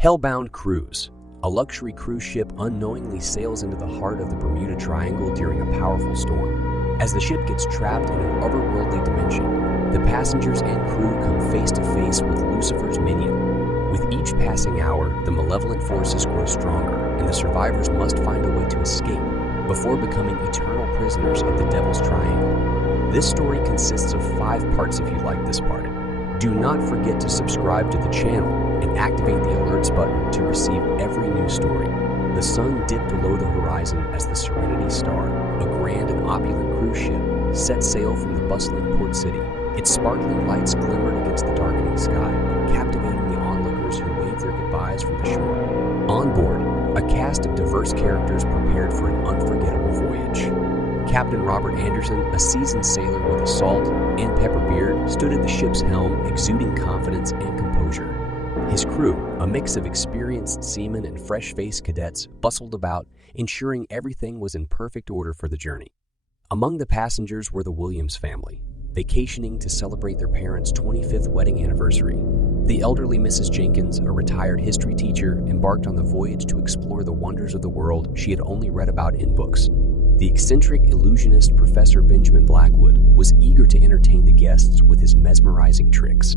Hellbound Cruise. A luxury cruise ship unknowingly sails into the heart of the Bermuda Triangle during a powerful storm. As the ship gets trapped in an otherworldly dimension, the passengers and crew come face to face with Lucifer's minion. With each passing hour, the malevolent forces grow stronger, and the survivors must find a way to escape before becoming eternal prisoners of the Devil's Triangle. This story consists of 5 parts if you like this part. Do not forget to subscribe to the channel and activate the alerts button to receive every new story. The sun dipped below the horizon as the Serenity Star, a grand and opulent cruise ship, set sail from the bustling port city. Its sparkling lights glimmered against the darkening sky, captivating the onlookers who waved their goodbyes from the shore. On board, a cast of diverse characters prepared for an unforgettable voyage. Captain Robert Anderson, a seasoned sailor with a salt and pepper beard, stood at the ship's helm, exuding confidence and composure. His crew, a mix of experienced seamen and fresh-faced cadets, bustled about, ensuring everything was in perfect order for the journey. Among the passengers were the Williams family, vacationing to celebrate their parents' 25th wedding anniversary. The elderly Mrs. Jenkins, a retired history teacher, embarked on the voyage to explore the wonders of the world she had only read about in books. The eccentric illusionist Professor Benjamin Blackwood was eager to entertain the guests with his mesmerizing tricks.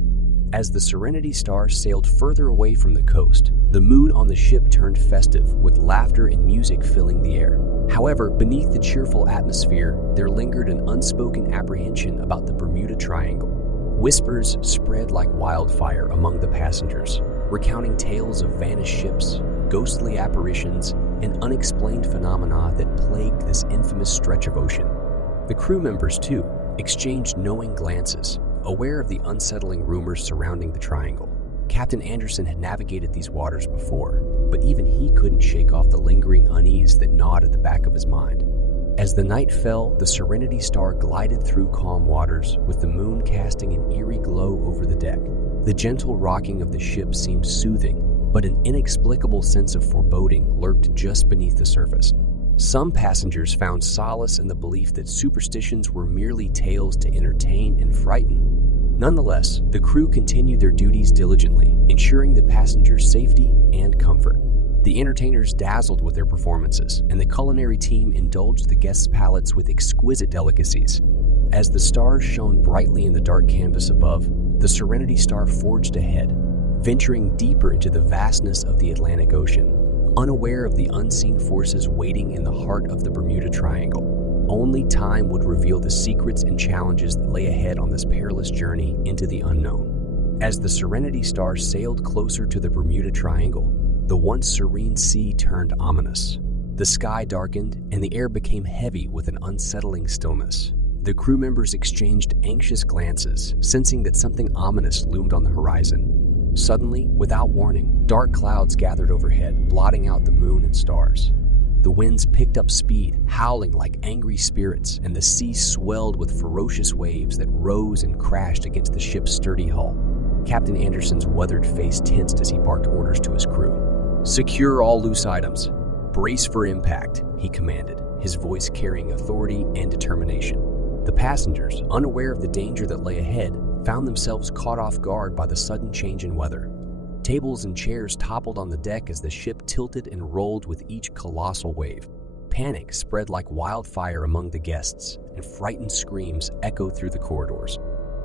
As the Serenity Star sailed further away from the coast, the mood on the ship turned festive, with laughter and music filling the air. However, beneath the cheerful atmosphere, there lingered an unspoken apprehension about the Bermuda Triangle. Whispers spread like wildfire among the passengers, recounting tales of vanished ships, ghostly apparitions, and unexplained phenomena that plagued this infamous stretch of ocean. The crew members, too, exchanged knowing glances, aware of the unsettling rumors surrounding the triangle. Captain Anderson had navigated these waters before, but even he couldn't shake off the lingering unease that gnawed at the back of his mind. As the night fell, the Serenity Star glided through calm waters, with the moon casting an eerie glow over the deck. The gentle rocking of the ship seemed soothing, but an inexplicable sense of foreboding lurked just beneath the surface. Some passengers found solace in the belief that superstitions were merely tales to entertain and frighten. Nonetheless, the crew continued their duties diligently, ensuring the passengers' safety and comfort. The entertainers dazzled with their performances, and the culinary team indulged the guests' palates with exquisite delicacies. As the stars shone brightly in the dark canvas above, the Serenity Star forged ahead, venturing deeper into the vastness of the Atlantic Ocean, unaware of the unseen forces waiting in the heart of the Bermuda Triangle. Only time would reveal the secrets and challenges that lay ahead on this perilous journey into the unknown. As the Serenity Star sailed closer to the Bermuda Triangle, the once serene sea turned ominous. The sky darkened, and the air became heavy with an unsettling stillness. The crew members exchanged anxious glances, sensing that something ominous loomed on the horizon. Suddenly, without warning, dark clouds gathered overhead, blotting out the moon and stars. The winds picked up speed, howling like angry spirits, and the sea swelled with ferocious waves that rose and crashed against the ship's sturdy hull. Captain Anderson's weathered face tensed as he barked orders to his crew. "Secure all loose items. Brace for impact," he commanded, his voice carrying authority and determination. The passengers, unaware of the danger that lay ahead, found themselves caught off guard by the sudden change in weather. Tables and chairs toppled on the deck as the ship tilted and rolled with each colossal wave. Panic spread like wildfire among the guests, and frightened screams echoed through the corridors.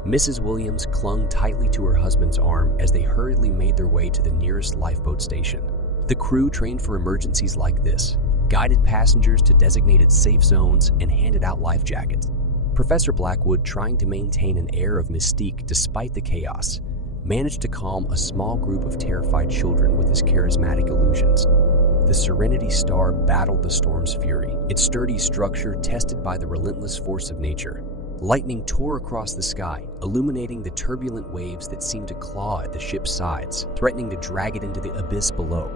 Mrs. Williams clung tightly to her husband's arm as they hurriedly made their way to the nearest lifeboat station. The crew, trained for emergencies like this, guided passengers to designated safe zones and handed out life jackets. Professor Blackwood, trying to maintain an air of mystique despite the chaos, managed to calm a small group of terrified children with his charismatic illusions. The Serenity Star battled the storm's fury, its sturdy structure tested by the relentless force of nature. Lightning tore across the sky, illuminating the turbulent waves that seemed to claw at the ship's sides, threatening to drag it into the abyss below.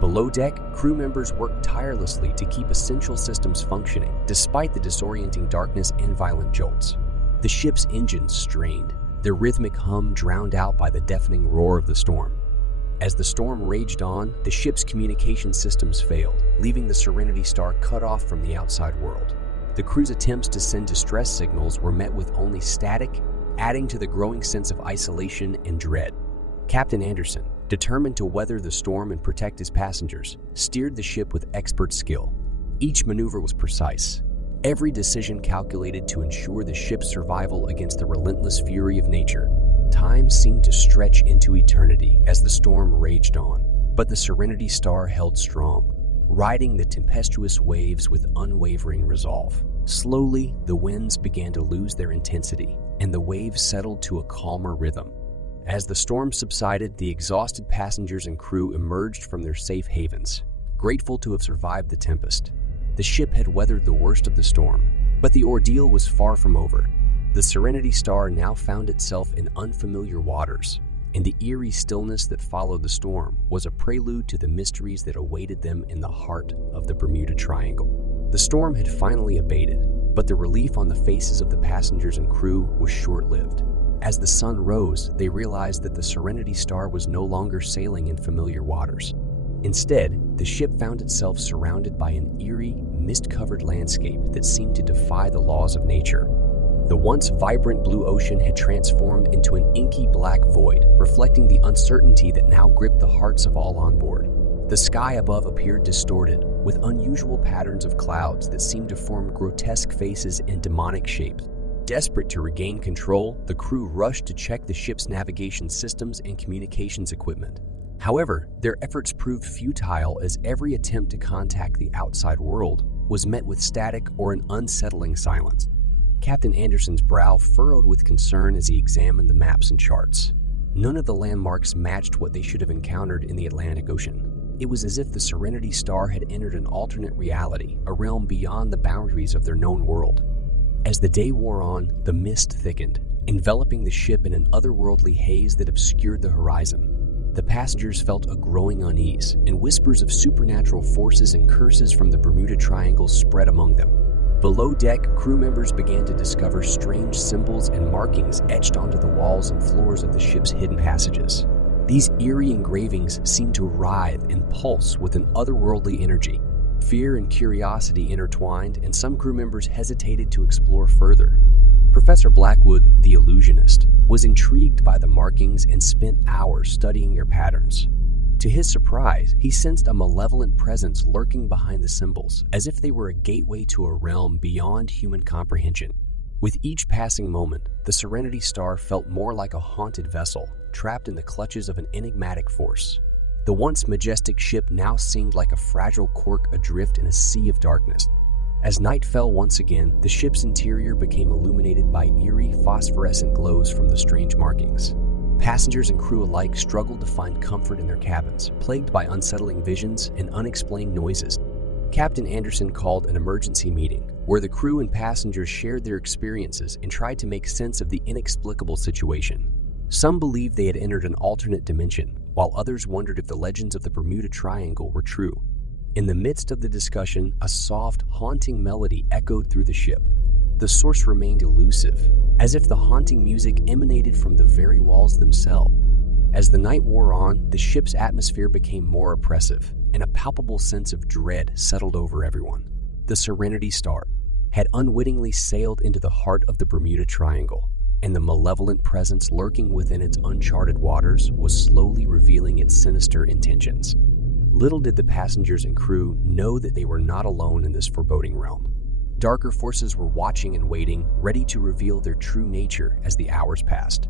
Below deck, crew members worked tirelessly to keep essential systems functioning, despite the disorienting darkness and violent jolts. The ship's engines strained, their rhythmic hum drowned out by the deafening roar of the storm. As the storm raged on, the ship's communication systems failed, leaving the Serenity Star cut off from the outside world. The crew's attempts to send distress signals were met with only static, adding to the growing sense of isolation and dread. Captain Anderson, determined to weather the storm and protect his passengers, steered the ship with expert skill. Each maneuver was precise, every decision calculated to ensure the ship's survival against the relentless fury of nature. Time seemed to stretch into eternity as the storm raged on, but the Serenity Star held strong, riding the tempestuous waves with unwavering resolve. Slowly, the winds began to lose their intensity, and the waves settled to a calmer rhythm. As the storm subsided, the exhausted passengers and crew emerged from their safe havens, grateful to have survived the tempest. The ship had weathered the worst of the storm, but the ordeal was far from over. The Serenity Star now found itself in unfamiliar waters, and the eerie stillness that followed the storm was a prelude to the mysteries that awaited them in the heart of the Bermuda Triangle. The storm had finally abated, but the relief on the faces of the passengers and crew was short-lived. As the sun rose, they realized that the Serenity Star was no longer sailing in familiar waters. Instead, the ship found itself surrounded by an eerie, mist-covered landscape that seemed to defy the laws of nature. The once vibrant blue ocean had transformed into an inky black void, reflecting the uncertainty that now gripped the hearts of all on board. The sky above appeared distorted, with unusual patterns of clouds that seemed to form grotesque faces and demonic shapes. Desperate to regain control, the crew rushed to check the ship's navigation systems and communications equipment. However, their efforts proved futile as every attempt to contact the outside world was met with static or an unsettling silence. Captain Anderson's brow furrowed with concern as he examined the maps and charts. None of the landmarks matched what they should have encountered in the Atlantic Ocean. It was as if the Serenity Star had entered an alternate reality, a realm beyond the boundaries of their known world. As the day wore on, the mist thickened, enveloping the ship in an otherworldly haze that obscured the horizon. The passengers felt a growing unease, and whispers of supernatural forces and curses from the Bermuda Triangle spread among them. Below deck, crew members began to discover strange symbols and markings etched onto the walls and floors of the ship's hidden passages. These eerie engravings seemed to writhe and pulse with an otherworldly energy. Fear and curiosity intertwined, and some crew members hesitated to explore further. Professor Blackwood, the illusionist, was intrigued by the markings and spent hours studying their patterns. To his surprise, he sensed a malevolent presence lurking behind the symbols, as if they were a gateway to a realm beyond human comprehension. With each passing moment, the Serenity Star felt more like a haunted vessel, trapped in the clutches of an enigmatic force. The once majestic ship now seemed like a fragile cork adrift in a sea of darkness. As night fell once again, the ship's interior became illuminated by eerie, phosphorescent glows from the strange markings. Passengers and crew alike struggled to find comfort in their cabins, plagued by unsettling visions and unexplained noises. Captain Anderson called an emergency meeting, where the crew and passengers shared their experiences and tried to make sense of the inexplicable situation. Some believed they had entered an alternate dimension, while others wondered if the legends of the Bermuda Triangle were true. In the midst of the discussion, a soft, haunting melody echoed through the ship. The source remained elusive, as if the haunting music emanated from the very walls themselves. As the night wore on, the ship's atmosphere became more oppressive, and a palpable sense of dread settled over everyone. The Serenity Star had unwittingly sailed into the heart of the Bermuda Triangle, and the malevolent presence lurking within its uncharted waters was slowly revealing its sinister intentions. Little did the passengers and crew know that they were not alone in this foreboding realm. Darker forces were watching and waiting, ready to reveal their true nature as the hours passed.